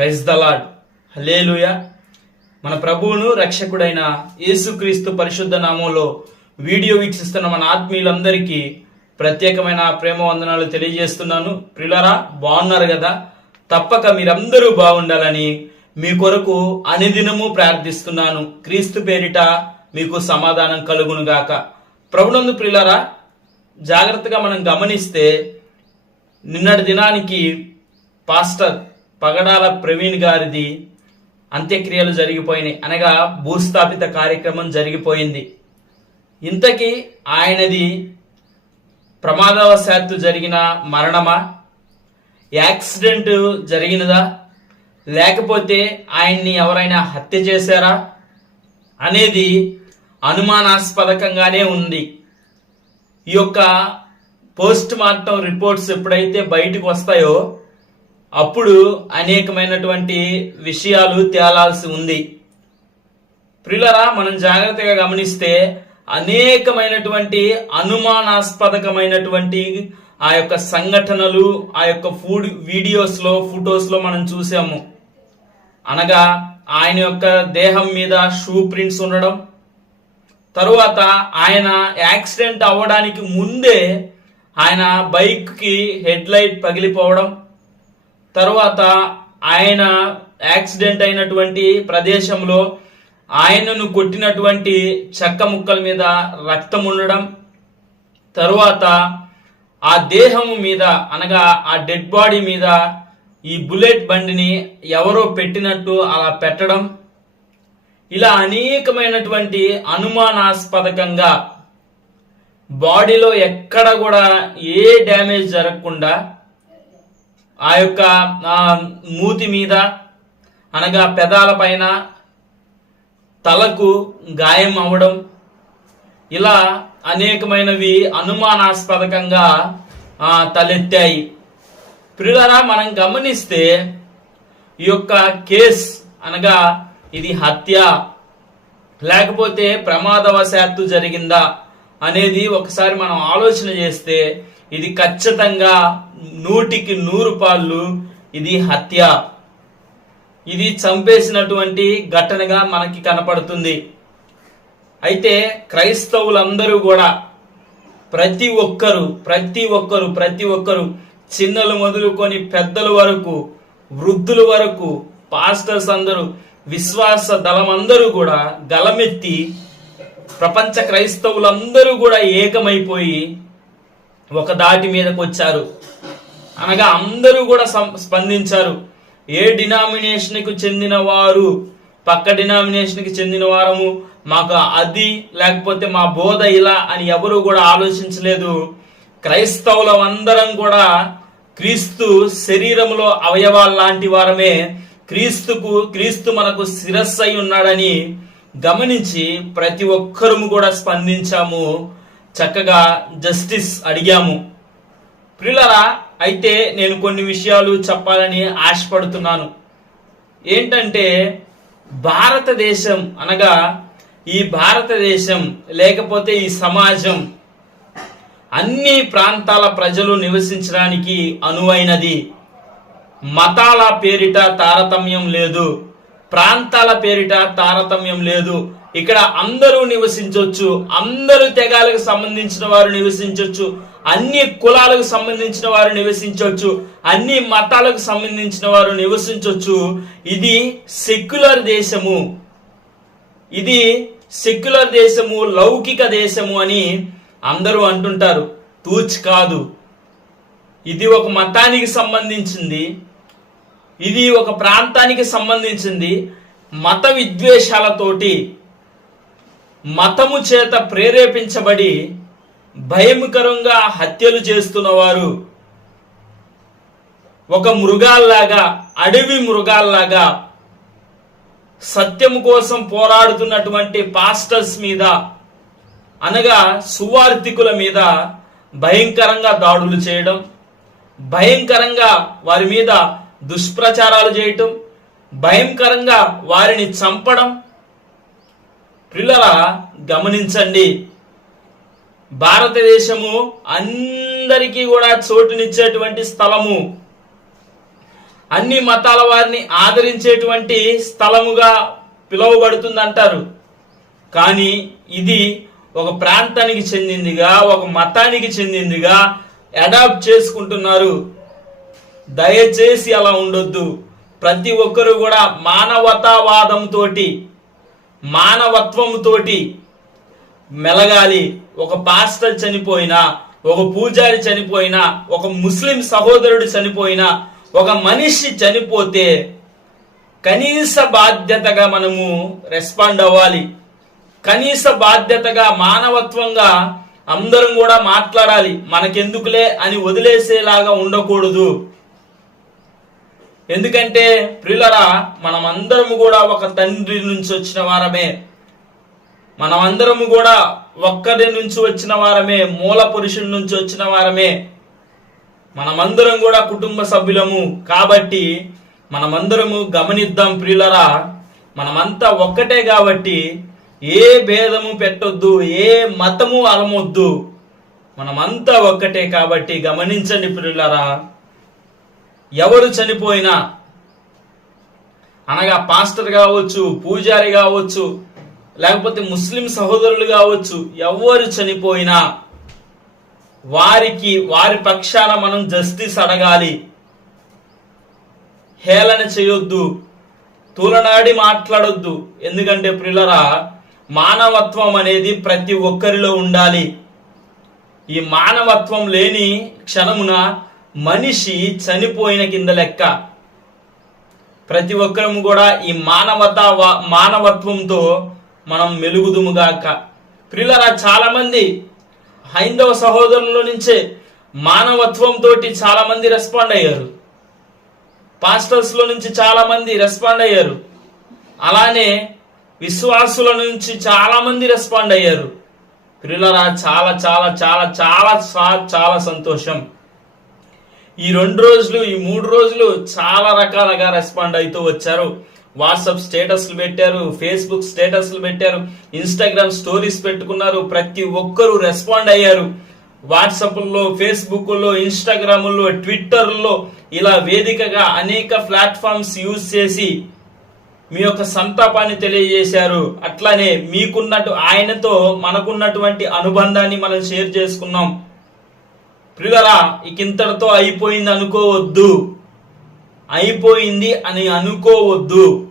Praise the lord hallelujah మన ప్రభువును రక్షకుడైన యేసుక్రీస్తు పరిశుద్ధ నామంలో వీడియో వీక్షిస్తున్న మన ఆత్మీయులందరికీ ప్రత్యేకమైన ప్రేమ వందనాలు తెలియజేస్తున్నాను. ప్రిలరా బాగున్నారు కదా? తప్పక మీరందరూ బాగుండాలని మీ కొరకు అనుదినము ప్రార్థిస్తున్నాను. క్రీస్తు పేరిట మీకు సమాధానం కలుగును గాక. ప్రభునందు ప్రిలరా జాగ్రత్తగా మనం గమనిస్తే నిన్నటి దినానికి పాస్టర్ పగడాల ప్రవీణ్ గారిది అంత్యక్రియలు జరిగిపోయినాయి. అనగా భూస్థాపిత కార్యక్రమం జరిగిపోయింది. ఇంతకీ ఆయనది ప్రమాదవశాత్తు జరిగిన మరణమా? యాక్సిడెంట్ జరిగినదా? లేకపోతే ఆయన్ని ఎవరైనా హత్య చేశారా? అనేది అనుమానాస్పదకంగానే ఉంది. ఈ యొక్క పోస్ట్ మార్టం రిపోర్ట్స్ ఎప్పుడైతే బయటకు వస్తాయో అప్పుడు అనేకమైనటువంటి విషయాలు తేలాల్సి ఉంది. ప్రిలరా మనం జాగ్రత్తగా గమనిస్తే అనేకమైనటువంటి అనుమానాస్పదకమైనటువంటి ఆ యొక్క సంఘటనలు ఆ యొక్క ఫుడ్ వీడియోస్లో ఫొటోస్లో మనం చూసాము. అనగా ఆయన యొక్క దేహం మీద షూ ప్రింట్స్ ఉండడం తరువాత ఆయన యాక్సిడెంట్ అవ్వడానికి ముందే ఆయన బైక్కి హెడ్ లైట్ పగిలిపోవడం తర్వాత ఆయన యాక్సిడెంట్ అయినటువంటి ప్రదేశంలో ఆయనను కొట్టినటువంటి చెక్క ముక్కల మీద రక్తం ఉండడం తరువాత ఆ దేహము మీద అనగా ఆ డెడ్ బాడీ మీద ఈ బుల్లెట్ బండిని ఎవరో పెట్టినట్టు అలా పెట్టడం. ఇలా అనేకమైనటువంటి అనుమానాస్పదకంగా బాడీలో ఎక్కడ కూడా ఏ డ్యామేజ్ జరగకుండా ఆ యొక్క మూతి మీద అనగా పెదాల పైన తలకు గాయం అవ్వడం ఇలా అనేకమైనవి అనుమానాస్పదకంగా తలెత్తాయి. ప్రియులరా మనం గమనిస్తే ఈ యొక్క కేస్ అనగా ఇది హత్య లేకపోతే ప్రమాదవశాత్తు జరిగిందా అనేది ఒకసారి మనం ఆలోచన చేస్తే ఇది ఖచ్చితంగా నూటికి నూరు పాళ్ళు ఇది హత్య. ఇది చంపేసినటువంటి ఘటనగా మనకి కనపడుతుంది. అయితే క్రైస్తవులందరూ కూడా ప్రతి ఒక్కరు ప్రతి ఒక్కరు ప్రతి ఒక్కరు చిన్నలు మొదలుకొని పెద్దల వరకు వృద్ధుల వరకు పాస్టర్స్ అందరూ విశ్వాస దళమందరూ కూడా గలమెత్తి ప్రపంచ క్రైస్తవులందరూ కూడా ఏకమైపోయి ఒక దాటి మీదకు వచ్చారు. అనగా అందరూ కూడా సం- స్పందించారు. ఏ డినామినేషన్కు చెందిన వారు? పక్క డినామినేషన్కి చెందిన వారము? మాకు అది లేకపోతే మా బోధ ఇలా అని ఎవరూ కూడా ఆలోచించలేదు. క్రైస్తవులం అందరం కూడా క్రీస్తు శరీరంలో అవయవాలు లాంటి వారమే. క్రీస్తుకు క్రీస్తు మనకు శిరస్సు అయి ఉన్నాడని గమనించి ప్రతి ఒక్కరము కూడా స్పందించాము. చక్కగా జస్టిస్ అడిగాము. ప్రియులరా అయితే నేను కొన్ని విషయాలు చెప్పాలని ఆశపడుతున్నాను. ఏంటంటే భారతదేశం అనగా ఈ భారతదేశం లేకపోతే ఈ సమాజం అన్ని ప్రాంతాల ప్రజలు నివసించడానికి అనువైనది. మతాల పేరిట తారతమ్యం లేదు. ప్రాంతాల పేరిట తారతమ్యం లేదు. ఇక్కడ అందరూ నివసించవచ్చు అందరు తెగాలకు సంబంధించిన వారు నివసించవచ్చు అన్ని కులాలకు సంబంధించిన వారు నివసించవచ్చు అన్ని మతాలకు సంబంధించిన వారు నివసించవచ్చు. ఇది సెక్యులర్ దేశము. ఇది సెక్యులర్ దేశము లౌకిక దేశము అని అందరూ అంటుంటారు. తూచ్ కాదు. ఇది ఒక మతానికి సంబంధించింది. ఇది ఒక ప్రాంతానికి సంబంధించింది. మత విద్వేషాలతోటి మతము చేత ప్రేరేపించబడి భయంకరంగా హత్యలు చేస్తున్నవారు ఒక మృగాల్లాగా అడవి మృగాల్లాగా సత్యము కోసం పోరాడుతున్నటువంటి పాస్టర్స్ మీద అనగా సువార్థికుల మీద భయంకరంగా దాడులు చేయడం భయంకరంగా వారి మీద దుష్ప్రచారాలు చేయటం భయంకరంగా వారిని చంపడం పిల్లల గమనించండి. భారతదేశము అందరికీ కూడా చోటునిచ్చేటువంటి స్థలము. అన్ని మతాల వారిని ఆదరించేటువంటి స్థలముగా పిలువబడుతుంది అంటారు కానీ ఇది ఒక ప్రాంతానికి చెందిందిగా ఒక మతానికి చెందిందిగా అడాప్ట్ చేసుకుంటున్నారు. దయచేసి అలా ఉండొద్దు. ప్రతి ఒక్కరు కూడా మానవతావాదంతో మానవత్వంతోటి మెలగాలి. ఒక పాస్టర్ చనిపోయినా ఒక పూజారి చనిపోయినా ఒక ముస్లిం సహోదరుడు చనిపోయినా ఒక మనిషి చనిపోతే కనీస బాధ్యతగా మనము రెస్పాండ్ అవ్వాలి. కనీస బాధ్యతగా మానవత్వంగా అందరం కూడా మాట్లాడాలి. మనకెందుకులే అని వదిలేసేలాగా ఉండకూడదు. ఎందుకంటే ప్రియులరా మనమందరము కూడా ఒక తండ్రి నుంచి వచ్చిన వారమే. మనమందరము కూడా ఒక్కరి నుంచి వచ్చిన వారమే మూల పురుషుడి నుంచి వచ్చిన వారమే. మనమందరం కూడా కుటుంబ సభ్యులము కాబట్టి మనమందరము గమనిద్దాం ప్రియులరా మనమంతా ఒక్కటే కాబట్టి ఏ భేదము పెట్టొద్దు ఏ మతము అలమొద్దు. మనమంతా ఒక్కటే కాబట్టి గమనించండి ప్రియులరా ఎవరు చనిపోయినా అనగా పాస్టర్ కావచ్చు పూజారి కావచ్చు లేకపోతే ముస్లిం సహోదరులు కావచ్చు ఎవరు చనిపోయినా వారికి వారి పక్షాన మనం జస్టిస్ అడగాలి. హేళన చేయొద్దు. తూలనాడి మాట్లాడొద్దు. ఎందుకంటే ప్రిలరా మానవత్వం అనేది ప్రతి ఒక్కరిలో ఉండాలి. ఈ మానవత్వం లేని క్షణమున మనిషి చనిపోయిన కింద లెక్క. ప్రతి ఒక్కరము కూడా ఈ మానవత మానవత్వంతో మనం మెలుగుదుముగాక ప్రియులరా చాలామంది హైందవ సహోదరుల నుంచే మానవత్వంతో చాలామంది రెస్పాండ్ అయ్యారు. పాస్టర్స్లో నుంచి చాలామంది రెస్పాండ్ అయ్యారు. అలానే విశ్వాసుల నుంచి చాలామంది రెస్పాండ్ అయ్యారు. ప్రియులరా చాలా చాలా చాలా చాలా చాలా సంతోషం. ఈ రెండు రోజులు ఈ మూడు రోజులు చాలా రకాలుగా రెస్పాండ్ అవుతూ వచ్చారు. వాట్సాప్ స్టేటస్లు పెట్టారు ఫేస్బుక్ స్టేటస్లు పెట్టారు ఇన్స్టాగ్రామ్ స్టోరీస్ పెట్టుకున్నారు ప్రతి ఒక్కరూ రెస్పాండ్ అయ్యారు. వాట్సాప్లో ఫేస్బుక్లో ఇన్స్టాగ్రామ్లో ట్విట్టర్లో ఇలా వేదికగా అనేక ప్లాట్ఫామ్స్ యూజ్ చేసి మీ యొక్క సంతాపాన్ని తెలియజేశారు. అట్లానే మీకున్నట్టు ఆయనతో మనకున్నటువంటి అనుబంధాన్ని మనం షేర్ చేసుకున్నాం. ప్రియులరా ఇక ఇంతటితో అయిపోయింది అనుకోవద్దు. అయిపోయింది అని అనుకోవద్దు.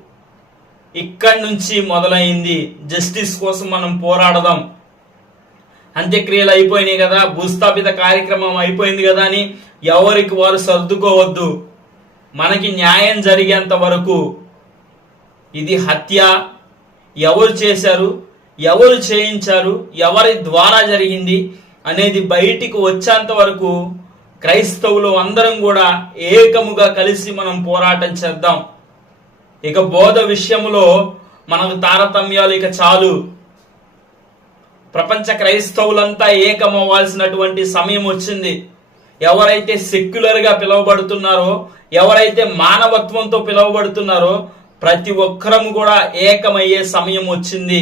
ఇక్కడి నుంచి మొదలైంది. జస్టిస్ కోసం మనం పోరాడదాం. అంత్యక్రియలు అయిపోయినాయి కదా భూస్థాపిత కార్యక్రమం అయిపోయింది కదా అని ఎవరికి వారు సర్దుకోవద్దు. మనకి న్యాయం జరిగేంత వరకు ఇది హత్య. ఎవరు చేశారు? ఎవరు చేయించారు? ఎవరి ద్వారా జరిగింది? అనేది బయటికి వచ్చేంత వరకు క్రైస్తవులు అందరం కూడా ఏకముగా కలిసి మనం పోరాటం చేద్దాం. ఇక బోధ విషయంలో మనకు తారతమ్యాలు ఇక చాలు. ప్రపంచ క్రైస్తవులంతా ఏకమవ్వాల్సినటువంటి సమయం వచ్చింది. ఎవరైతే సెక్యులర్గా పిలువబడుతున్నారో ఎవరైతే మానవత్వంతో పిలువబడుతున్నారో ప్రతి ఒక్కరము కూడా ఏకమయ్యే సమయం వచ్చింది.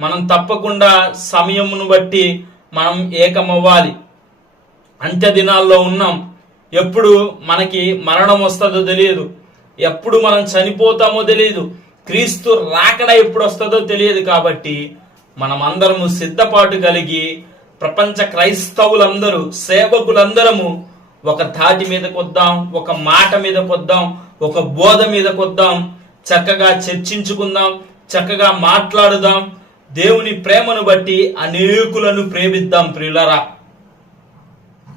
మనం తప్పకుండా సమయమును బట్టి మనం ఏకమవ్వాలి. అంత్య దినాల్లో ఉన్నాం. ఎప్పుడు మనకి మరణం వస్తుందో తెలియదు. ఎప్పుడు మనం చనిపోతామో తెలియదు. క్రీస్తు రాకడ ఎప్పుడు వస్తుందో తెలియదు కాబట్టి మనం అందరము సిద్ధపాటు కలిగి ప్రపంచ క్రైస్తవులందరూ సేవకులందరము ఒక ధాటి మీద కొద్దాం ఒక మాట మీద కొద్దాం ఒక బోధ మీద కొద్దాం చక్కగా చర్చించుకుందాం చక్కగా మాట్లాడుదాం దేవుని ప్రేమను బట్టి అనేకులను ప్రేమిద్దాం ప్రియులరా.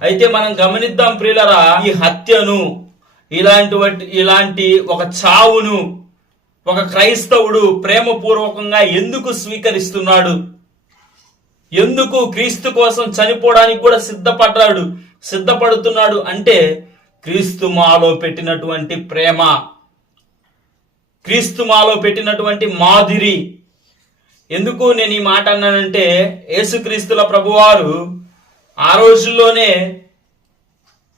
అయితే మనం గమనిద్దాం ప్రియులరా ఈ హత్యను ఇలాంటి ఇలాంటి ఒక చావును ఒక క్రైస్తవుడు ప్రేమపూర్వకంగా ఎందుకు స్వీకరిస్తున్నాడు? ఎందుకు క్రీస్తు కోసం చనిపోవడానికి కూడా సిద్ధపడ్డాడు సిద్ధపడుతున్నాడు అంటే క్రీస్తు మాలో పెట్టినటువంటి ప్రేమ. క్రీస్తు మాలో పెట్టినటువంటి మాదిరి. ఎందుకు నేను ఈ మాట అన్నానంటే యేసుక్రీస్తుల ప్రభువారు ఆ రోజుల్లోనే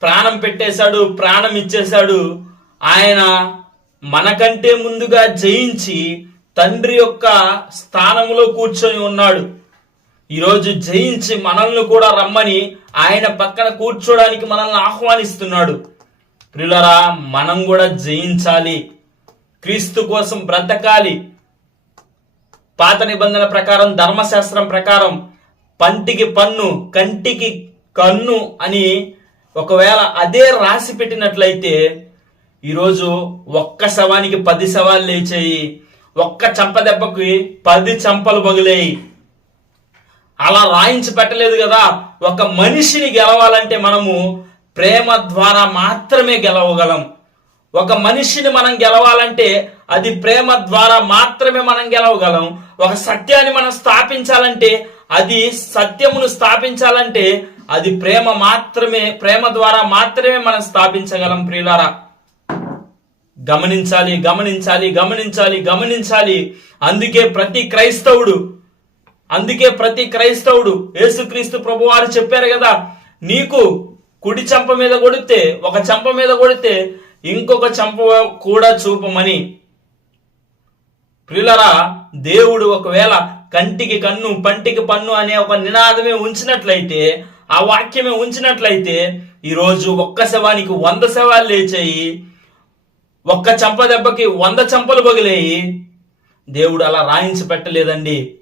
ప్రాణం పెట్టేశాడు ప్రాణం ఇచ్చేశాడు. ఆయన మనకంటే ముందుగా జయించి తండ్రి యొక్క స్థానంలో కూర్చొని ఉన్నాడు. ఈరోజు జయించి మనల్ని కూడా రమ్మని ఆయన పక్కన కూర్చోడానికి మనల్ని ఆహ్వానిస్తున్నాడు. ప్రియులరా మనం కూడా జయించాలి. క్రీస్తు కోసం బ్రతకాలి. పాత నిబంధన ప్రకారం ధర్మశాస్త్రం ప్రకారం పంటికి పన్ను కంటికి కన్ను అని ఒకవేళ అదే రాసి పెట్టినట్లయితే ఈరోజు ఒక్క శవానికి పది శవాలు లేచాయి. ఒక్క చంప దెబ్బకి పది చంపలు పగిలేయి. అలా రాయించి పెట్టలేదు కదా. ఒక మనిషిని గెలవాలంటే మనము ప్రేమ ద్వారా మాత్రమే గెలవగలం. ఒక మనిషిని మనం గెలవాలంటే అది ప్రేమ ద్వారా మాత్రమే మనం గెలవగలం. ఒక సత్యాన్ని మనం స్థాపించాలంటే అది సత్యమును స్థాపించాలంటే అది ప్రేమ మాత్రమే ప్రేమ ద్వారా మాత్రమే మనం స్థాపించగలం ప్రియులారా. గమనించాలి గమనించాలి గమనించాలి గమనించాలి. అందుకే ప్రతి క్రైస్తవుడు అందుకే ప్రతి క్రైస్తవుడు యేసుక్రీస్తు ప్రభు వారు చెప్పారు కదా నీకు కుడి చంప మీద కొడితే ఒక చంప మీద కొడితే ఇంకొక చంప కూడా చూపమని. ప్రిలరా దేవుడు ఒకవేళ కంటికి కన్ను పంటికి పన్ను అనే ఒక నినాదమే ఉంచినట్లయితే ఆ వాక్యమే ఉంచినట్లయితే ఈరోజు ఒక్క శవానికి వంద శవాలు లేచాయి ఒక్క చంప దెబ్బకి వంద చంపలు పగిలేయి. దేవుడు అలా రాయించి పెట్టలేదండి.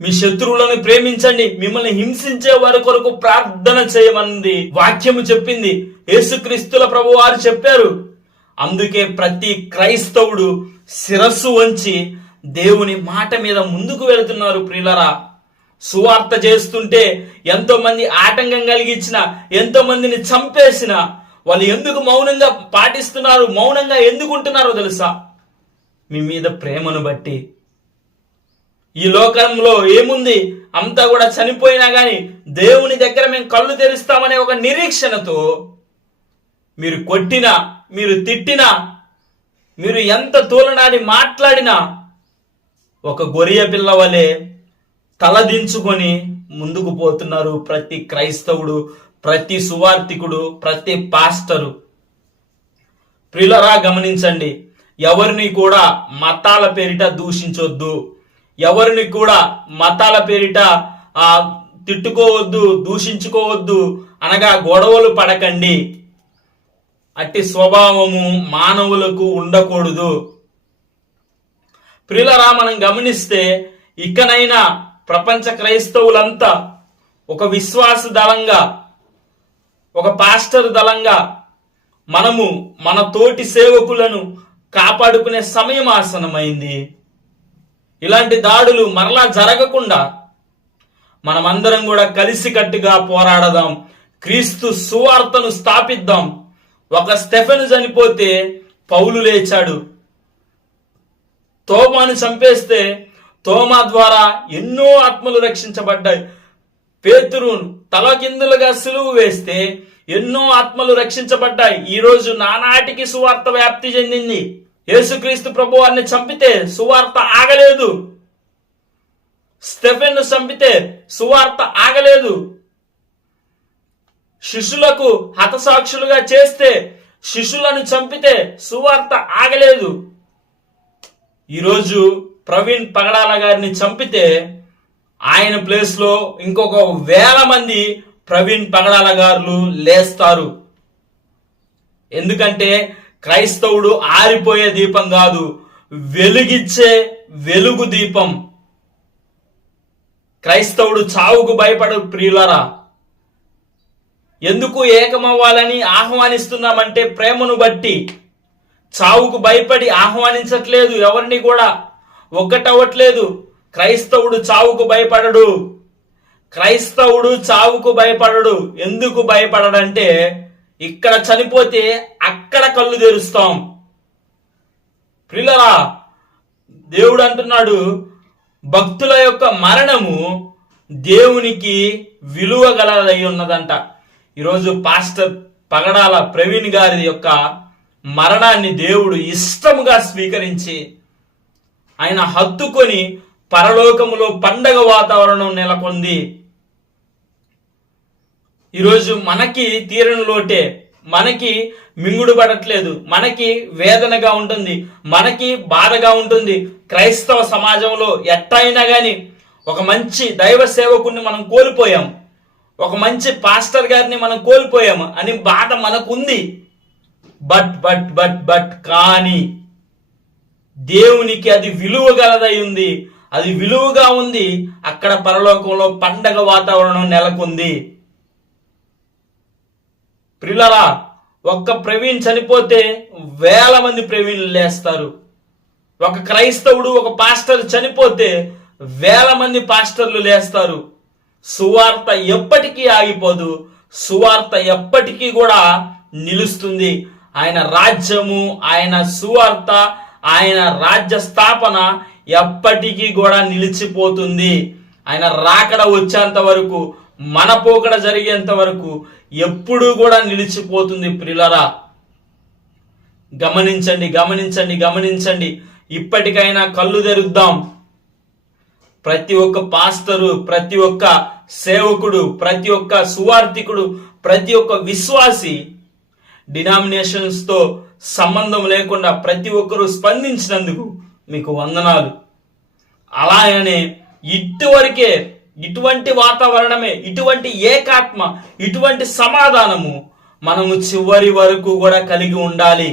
మీ శత్రువులను ప్రేమించండి మిమ్మల్ని హింసించే వారి కొరకు ప్రార్థన చేయమంది వాక్యము చెప్పింది యేసుక్రీస్తుల ప్రభు వారు చెప్పారు. అందుకే ప్రతి క్రైస్తవుడు శిరస్సు వంచి దేవుని మాట మీద ముందుకు వెళుతున్నారు ప్రియులరా. సువార్త చేస్తుంటే ఎంతో మంది ఆటంకం కలిగించిన ఎంతో మందిని చంపేసిన వాళ్ళు ఎందుకు మౌనంగా పాటిస్తున్నారు మౌనంగా ఎందుకు ఉంటున్నారో తెలుసా? మీ మీద ప్రేమను బట్టి. ఈ లోకంలో ఏముంది? అంతా కూడా చనిపోయినా కానీ దేవుని దగ్గర మేము కళ్ళు తెరుస్తామనే ఒక నిరీక్షణతో మీరు కొట్టినా మీరు తిట్టినా మీరు ఎంత తూలనాడి మాట్లాడినా ఒక గొరియ పిల్ల వలె తలదించుకొని ముందుకు పోతున్నారు ప్రతి క్రైస్తవుడు ప్రతి సువార్థికుడు ప్రతి పాస్టరు. ప్రిలరా గమనించండి. ఎవరిని కూడా మతాల పేరిట దూషించొద్దు. ఎవరిని కూడా మతాల పేరిట తిట్టుకోవద్దు దూషించుకోవద్దు అనగా గొడవలు పడకండి. అట్టి స్వభావము మానవులకు ఉండకూడదు. ప్రియులరా మనం గమనిస్తే ఇకనైనా ప్రపంచ క్రైస్తవులంతా ఒక విశ్వాస దళంగా ఒక పాస్టర్ దళంగా మనము మన తోటి సేవకులను కాపాడుకునే సమయం ఆసనమైంది. ఇలాంటి దాడులు మరలా జరగకుండా మనమందరం కూడా కలిసికట్టుగా పోరాడదాం. క్రీస్తు సువార్తను స్థాపిద్దాం. ఒక స్టెఫెన్ చనిపోతే పౌలు లేచాడు. తోమాను చంపేస్తే తోమా ద్వారా ఎన్నో ఆత్మలు రక్షించబడ్డాయి. పేతురు తలకిందులుగా సులువు వేస్తే ఎన్నో ఆత్మలు రక్షించబడ్డాయి. ఈరోజు నానాటికి సువార్త వ్యాప్తి చెందింది. యేసుక్రీస్తు ప్రభు వారిని చంపితే సువార్త ఆగలేదు. స్టెఫెన్ను చంపితే సువార్త ఆగలేదు. శిష్యులకు హతసాక్షులుగా చేస్తే శిష్యులను చంపితే సువార్త ఆగలేదు. ఈరోజు ప్రవీణ్ పగడాల గారిని చంపితే ఆయన ప్లేస్లో ఇంకొక వేల మంది ప్రవీణ్ పగడాల గారులు లేస్తారు. ఎందుకంటే క్రైస్తవుడు ఆరిపోయే దీపం కాదు వెలుగిచ్చే వెలుగు దీపం. క్రైస్తవుడు చావుకు భయపడు ప్రియులరా. ఎందుకు ఏకమవ్వాలని ఆహ్వానిస్తున్నామంటే ప్రేమను బట్టి. చావుకు భయపడి ఆహ్వానించట్లేదు ఎవరిని కూడా ఒక్కటవ్వట్లేదు. క్రైస్తవుడు చావుకు భయపడడు. క్రైస్తవుడు చావుకు భయపడడు. ఎందుకు భయపడడంటే ఇక్కడ చనిపోతే అక్కడ కళ్ళు తెరుస్తాం. ప్రిల్లరా దేవుడు అంటున్నాడు భక్తుల యొక్క మరణము దేవునికి విలువ గలదై ఉన్నదంట. ఈరోజు పాస్టర్ పగడాల ప్రవీణ్ గారి యొక్క మరణాన్ని దేవుడు ఇష్టముగా స్వీకరించి ఆయన హత్తుకొని పరలోకములో పండగ వాతావరణం నెలకొంది. ఈరోజు మనకి తీరని లోటే మనకి మింగుడు పడట్లేదు మనకి వేదనగా ఉంటుంది మనకి బాధగా ఉంటుంది. క్రైస్తవ సమాజంలో ఎట్టయినా కానీ ఒక మంచి దైవ సేవకుడిని మనం కోల్పోయాం. ఒక మంచి పాస్టర్ గారిని మనం కోల్పోయాము అని బాధ మనకు ఉంది బట్ బట్ బట్ బట్ కానీ దేవునికి అది విలువ గలదై ఉంది. అది విలువగా ఉంది. అక్కడ పరలోకంలో పండగ వాతావరణం నెలకొంది. ప్రిలరా ఒక్క ప్రవీణ్ చనిపోతే వేల మంది ప్రవీణులు లేస్తారు. ఒక క్రైస్తవుడు ఒక పాస్టర్ చనిపోతే వేల మంది పాస్టర్లు లేస్తారు. సువార్త ఎప్పటికీ ఆగిపోదు. సువార్త ఎప్పటికీ కూడా నిలుస్తుంది. ఆయన రాజ్యము ఆయన సువార్త ఆయన రాజ్య స్థాపన ఎప్పటికీ కూడా నిలిచిపోతుంది. ఆయన రాకడ వచ్చేంత వరకు మన పోకడ జరిగేంత వరకు ఎప్పుడూ కూడా నిలిచిపోతుంది ప్రిలరా. గమనించండి గమనించండి గమనించండి. ఇప్పటికైనా కళ్ళు తెరుద్దాం. ప్రతి ఒక్క పాస్టరు ప్రతి ఒక్క సేవకుడు ప్రతి ఒక్క సువార్థికుడు ప్రతి ఒక్క విశ్వాసి డినామినేషన్స్తో సంబంధం లేకుండా ప్రతి ఒక్కరూ స్పందించినందుకు మీకు వందనాలు. అలాగనే ఇటువరకే ఇటువంటి వాతావరణమే ఇటువంటి ఏకాత్మ ఇటువంటి సమాధానము మనము చివరి వరకు కూడా కలిగి ఉండాలి.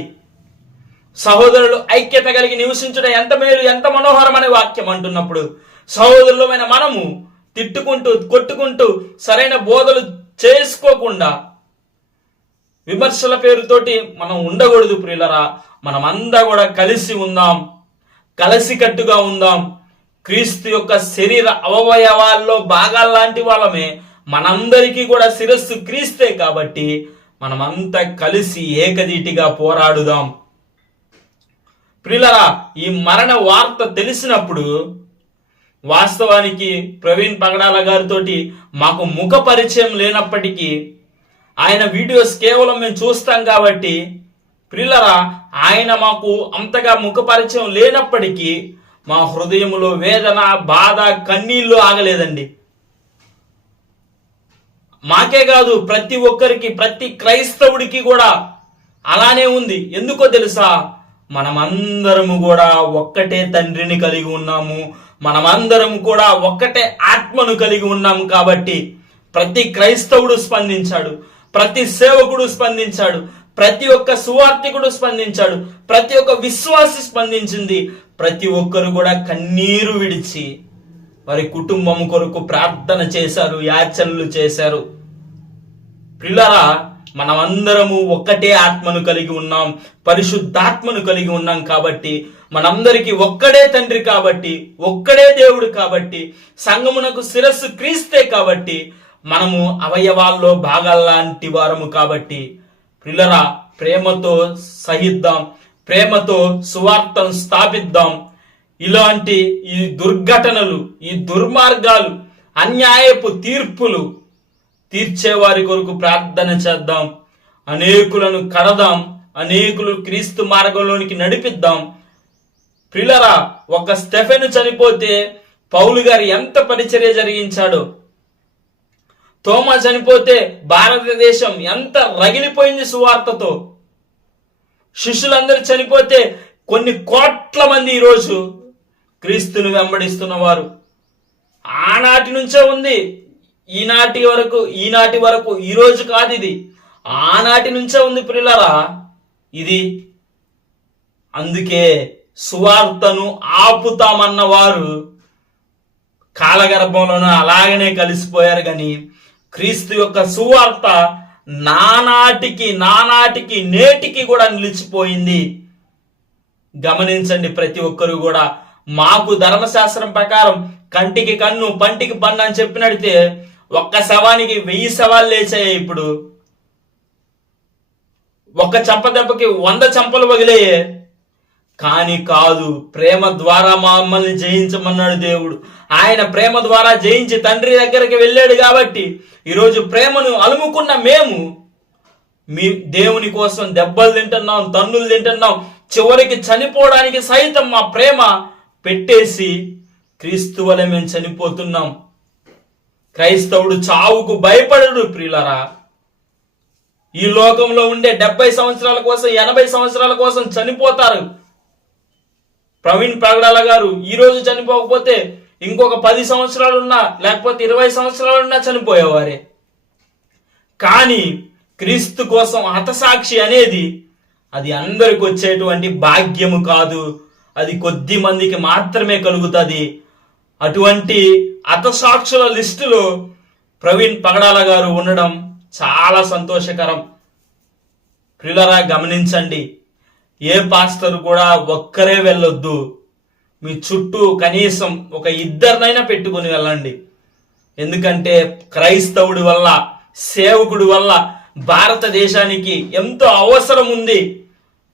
సహోదరులు ఐక్యత కలిగి నివసించడం ఎంత మేలు ఎంత మనోహరం అనే వాక్యం అంటున్నప్పుడు సహోదరులమైన మనము తిట్టుకుంటూ కొట్టుకుంటూ సరైన బోధలు చేసుకోకుండా విమర్శల పేరుతోటి మనం ఉండకూడదు ప్రియులరా. మనమంతా కూడా కలిసి ఉందాం కలిసికట్టుగా ఉందాం. క్రీస్తు యొక్క శరీర అవయవాల్లో భాగాల్లాంటి వాళ్ళమే. మనందరికీ కూడా శిరస్సు క్రీస్తే కాబట్టి మనమంతా కలిసి ఏకదీటిగా పోరాడుదాం. ప్రిలరా ఈ మరణ వార్త తెలిసినప్పుడు వాస్తవానికి ప్రవీణ్ పగడాల గారితో మాకు ముఖ పరిచయం లేనప్పటికీ ఆయన వీడియోస్ కేవలం మేము చూస్తాం కాబట్టి ప్రిల్లరా ఆయన మాకు అంతగా ముఖ పరిచయం లేనప్పటికీ మా హృదయంలో వేదన బాధ కన్నీళ్ళు ఆగలేదండి. మాకే కాదు ప్రతి ఒక్కరికి ప్రతి క్రైస్తవుడికి కూడా అలానే ఉంది. ఎందుకో తెలుసా? మనమందరము కూడా ఒక్కటే తండ్రిని కలిగి ఉన్నాము. మనమందరం కూడా ఒక్కటే ఆత్మను కలిగి ఉన్నాం కాబట్టి ప్రతి క్రైస్తవుడు స్పందించాడు ప్రతి సేవకుడు స్పందించాడు ప్రతి ఒక్క సువార్థికుడు స్పందించాడు ప్రతి ఒక్క విశ్వాసి స్పందించింది. ప్రతి ఒక్కరు కూడా కన్నీరు విడిచి వారి కుటుంబం కొరకు ప్రార్థన చేశారు యాచనలు చేశారు. పిల్లరా మనమందరము ఒక్కటే ఆత్మను కలిగి ఉన్నాం పరిశుద్ధాత్మను కలిగి ఉన్నాం కాబట్టి మనందరికీ ఒక్కడే తండ్రి కాబట్టి ఒక్కడే దేవుడు కాబట్టి సంగమునకు శిరస్సు క్రీస్తే కాబట్టి మనము అవయవాల్లో భాగాల్లాంటి వారము కాబట్టి పిల్లరా ప్రేమతో సహిద్దాం ప్రేమతో సువార్తను స్థాపిద్దాం. ఇలాంటి ఈ దుర్ఘటనలు ఈ దుర్మార్గాలు అన్యాయపు తీర్పులు తీర్చేవారి కొరకు ప్రార్థన చేద్దాం. అనేకులను కడదాం అనేకులు క్రీస్తు మార్గంలోనికి నడిపిద్దాం. ప్రిలరా ఒక స్టెఫెన్ చనిపోతే పౌలు గారు ఎంత పరిచర్య జరిగించాడో? తోమా చనిపోతే భారతదేశం ఎంత రగిలిపోయింది సువార్తతో? శిష్యులందరూ చనిపోతే కొన్ని కోట్ల మంది ఈరోజు క్రీస్తును వెంబడిస్తున్నవారు. ఆనాటి నుంచే ఉంది ఈనాటి వరకు ఈనాటి వరకు ఈ రోజు కాదు ఇది. ఆనాటి నుంచే ఉంది ప్రిల్లరా ఇది. అందుకే సువార్తను ఆపుతామన్న వారు కాలగర్భంలోనూ అలాగనే కలిసిపోయారు కానీ క్రీస్తు యొక్క సువార్త నానాటికి నానాటికి నేటికి కూడా నిలిచిపోయింది. గమనించండి ప్రతి ఒక్కరూ కూడా. మాకు ధర్మశాస్త్రం ప్రకారం కంటికి కన్ను పంటికి పన్ను అని చెప్పినడితే ఒక్క శవానికి వెయ్యి శవాలు లేచాయి ఇప్పుడు. ఒక్క చంప దెబ్బకి వంద చంపలు పగిలాయే కానీ కాదు ప్రేమ ద్వారా మమ్మల్ని జయించమన్నాడు దేవుడు. ఆయన ప్రేమ ద్వారా జయించి తండ్రి దగ్గరికి వెళ్ళాడు కాబట్టి ఈరోజు ప్రేమను అలుముకున్న మేము మీ దేవుని కోసం దెబ్బలు తింటున్నాం తన్నులు తింటున్నాం చివరికి చనిపోవడానికి సైతం మా ప్రేమ పెట్టేసి క్రీస్తు వలె మేము చనిపోతున్నాం. క్రైస్తవుడు చావుకు భయపడడు ప్రియులరా. ఈ లోకంలో ఉండే డెబ్బై సంవత్సరాల కోసం ఎనభై సంవత్సరాల కోసం చనిపోతారు. ప్రవీణ్ పాగడాల గారు ఈ రోజు చనిపోకపోతే ఇంకొక పది సంవత్సరాలున్నా లేకపోతే ఇరవై సంవత్సరాలున్నా చనిపోయేవారే. కానీ క్రీస్తు కోసం హతసాక్షి అనేది అది అందరికి వచ్చేటువంటి భాగ్యము కాదు. అది కొద్ది మందికి మాత్రమే కలుగుతుంది. అటువంటి హతసాక్షుల లిస్టులో ప్రవీణ్ పగడాల గారు ఉండడం చాలా సంతోషకరం. ప్రిలరా గమనించండి. ఏ పాస్టర్ కూడా ఒక్కరే వెళ్ళొద్దు. మీ చుట్టూ కనీసం ఒక ఇద్దరినైనా పెట్టుకుని వెళ్ళండి. ఎందుకంటే క్రైస్తవుడి వల్ల సేవకుడి వల్ల భారతదేశానికి ఎంతో అవసరం ఉంది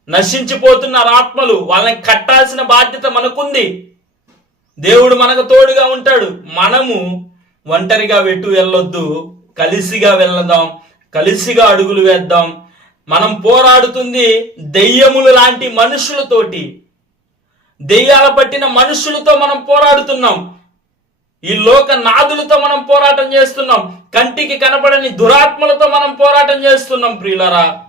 నశించిపోతున్నారు ఆత్మలు వాళ్ళని కట్టాల్సిన బాధ్యత మనకుంది. దేవుడు మనకు తోడుగా ఉంటాడు. మనము ఒంటరిగా వెట్టు వెళ్ళొద్దు. కలిసిగా వెళ్దాం కలిసిగా అడుగులు వేద్దాం. మనం పోరాడుతుంది దెయ్యములు లాంటి మనుషులతోటి. దెయ్యాల పట్టిన మనుషులతో మనం పోరాడుతున్నాం. ఈ లోక నాదులతో మనం పోరాటం చేస్తున్నాం. కంటికి కనపడని దురాత్మలతో మనం పోరాటం చేస్తున్నాం ప్రియులరా.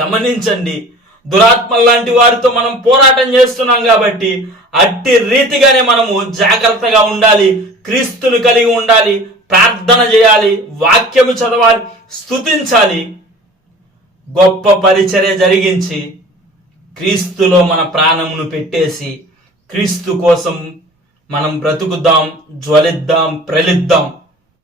గమనించండి దురాత్మ లాంటి వారితో మనం పోరాటం చేస్తున్నాం కాబట్టి అట్టి రీతిగానే మనము జాగ్రత్తగా ఉండాలి క్రీస్తుని కలిగి ఉండాలి ప్రార్థన చేయాలి వాక్యము చదవాలి స్తుతించాలి. గొప్ప పరిచర్య జరిగించి క్రీస్తులో మన ప్రాణమును పెట్టేసి క్రీస్తు కోసం మనం బ్రతుకుదాం జ్వలిద్దాం ప్రలిద్దాం.